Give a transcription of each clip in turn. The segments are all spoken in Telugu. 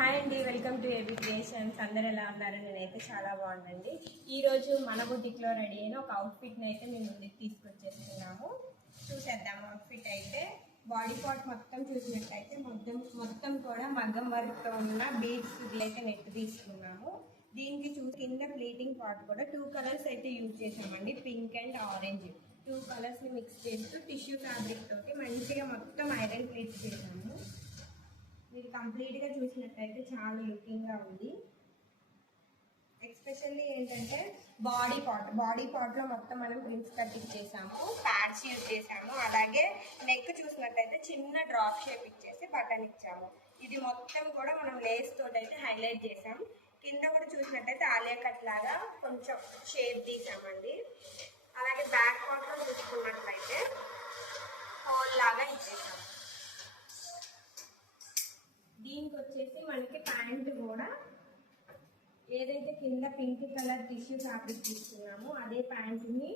హాయ్ అండి, వెల్కమ్ టు ఏబీ క్రియేషన్స్. అందరు ఎలా ఉన్నారు? నేనైతే చాలా బాగుందండి. ఈరోజు మన బుటిక్లో రెడీ అయిన ఒక అవుట్ఫిట్ని అయితే మేము ముందుకు తీసుకొచ్చేస్తున్నాము. చూసేద్దాం. అవుట్ఫిట్ అయితే బాడీ పార్ట్ మొత్తం చూసినట్టయితే మొత్తం కూడా మగ్గం వర్క్తో ఉన్న బీడ్స్ అయితే నెట్ తీసుకున్నాము. దీనికి కింద ప్లీటింగ్ పార్ట్ కూడా 2 కలర్స్ అయితే యూజ్ చేసామండి. పింక్ అండ్ ఆరెంజ్ 2 కలర్స్ని మిక్స్ చేస్తూ టిష్యూ ఫ్యాబ్రిక్ తోటి మంచిగా మొత్తం ఐరన్ ప్లీట్స్ చేసాము. మీరు కంప్లీట్గా చూసినట్టయితే చాలా లుకింగ్గా ఉంది. ఎస్పెషల్లీ ఏంటంటే బాడీ పార్ట్లో మొత్తం మనం ప్రిన్స్ కట్ ఇచ్చేసాము, ప్యాడ్స్ యూజ్ చేసాము. అలాగే నెక్ చూసినట్టయితే చిన్న డ్రాప్ షేప్ ఇచ్చేసి బటన్ ఇచ్చాము. ఇది మొత్తం కూడా మనం లేస్ తోటి అయితే హైలైట్ చేసాము. కింద కూడా చూసినట్టయితే ఆలియా కట్ లాగా కొంచెం షేప్ తీసామండి. అలాగే బ్యాక్ పార్ట్లో చూసుకున్నట్లయితే హోల్ లాగా ఇచ్చేసాము. దీనికి వచ్చేసి మనకి ప్యాంట్ కూడా ఏదైతే కింద పింక్ కలర్ టిష్యూ ఫ్యాబ్రిక్ తీసుకున్నామో అదే ప్యాంట్ని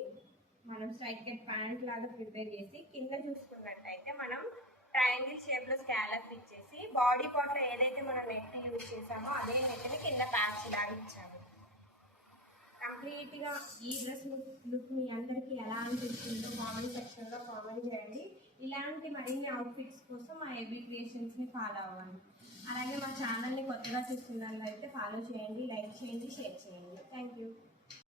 మనం స్ట్రైట్ కట్ ప్యాంట్ లాగా ప్రిపేర్ చేసి కింద చూసుకున్నట్టయితే మనం ట్రయాంగిల్ షేప్లో స్కాలప్ ఇచ్చేసి బాడీ పార్ట్లో ఏదైతే మనం నెట్ యూజ్ చేసామో అదే నెట్ని కింద ప్యాచ్ లాగా ఇచ్చాము. కంప్లీట్గా ఈ డ్రెస్ లుక్ మీ అందరికీ ఎలా అనిపిస్తుందో కామెంట్ సెక్షన్లో కామెంట్ చేయండి. ఇలాంటి మరిన్ని అవుట్ఫిట్స్ కోసం మా ఏబీ క్రియేషన్స్ని ఫాలో అవ్వండి. అలాగే మా ఛానల్ని కొత్తగా చూస్తున్న వాళ్ళు అయితే ఫాలో చేయండి, లైక్ చేయండి, షేర్ చేయండి. Thank you.